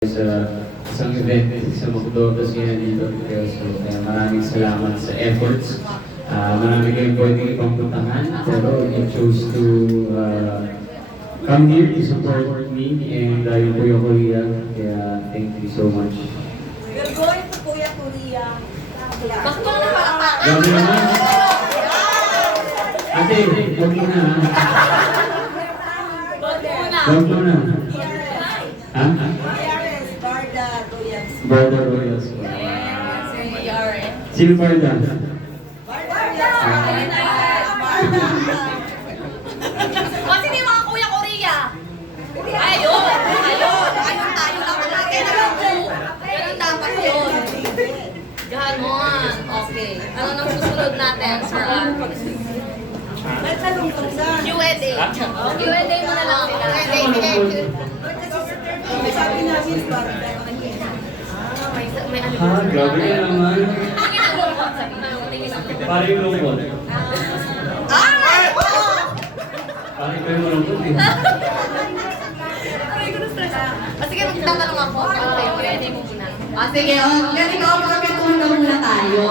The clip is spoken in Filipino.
sa isang event sa Macdo, tapos yan dito. So, maraming salamat sa efforts. Marami kayong pwedeng ibang puntahan, pero you chose to come here to support me and yung Kuya Korea. Kaya thank you so much. We're going to Kuya Korea. Bakit na pala? Grabe naman. Ate, huwag mo na. Huwag mo na. Ha? Barda Royals. Barda Royals. Yes, Sino Barda? O, sino yung mga Kuya Korea? Ayun tayo lang palagi. Ganun dapat yun. Ganon. Okay. Ano nang susunod natin, Sir Al? May tanong ko sa... Q&A. Q&A mo na lang. Q&A. Sabi namin, Barda. May ano. Ha? Grabe ka naman. Ang ginagawa sabi na yung Pare yung lungkot. Pare ko yung lungkot eh. Aray ko na-stress. Sige, magtatanong ako. Ready mo muna. Sige, ganito, magkakantuhan na muna tayo.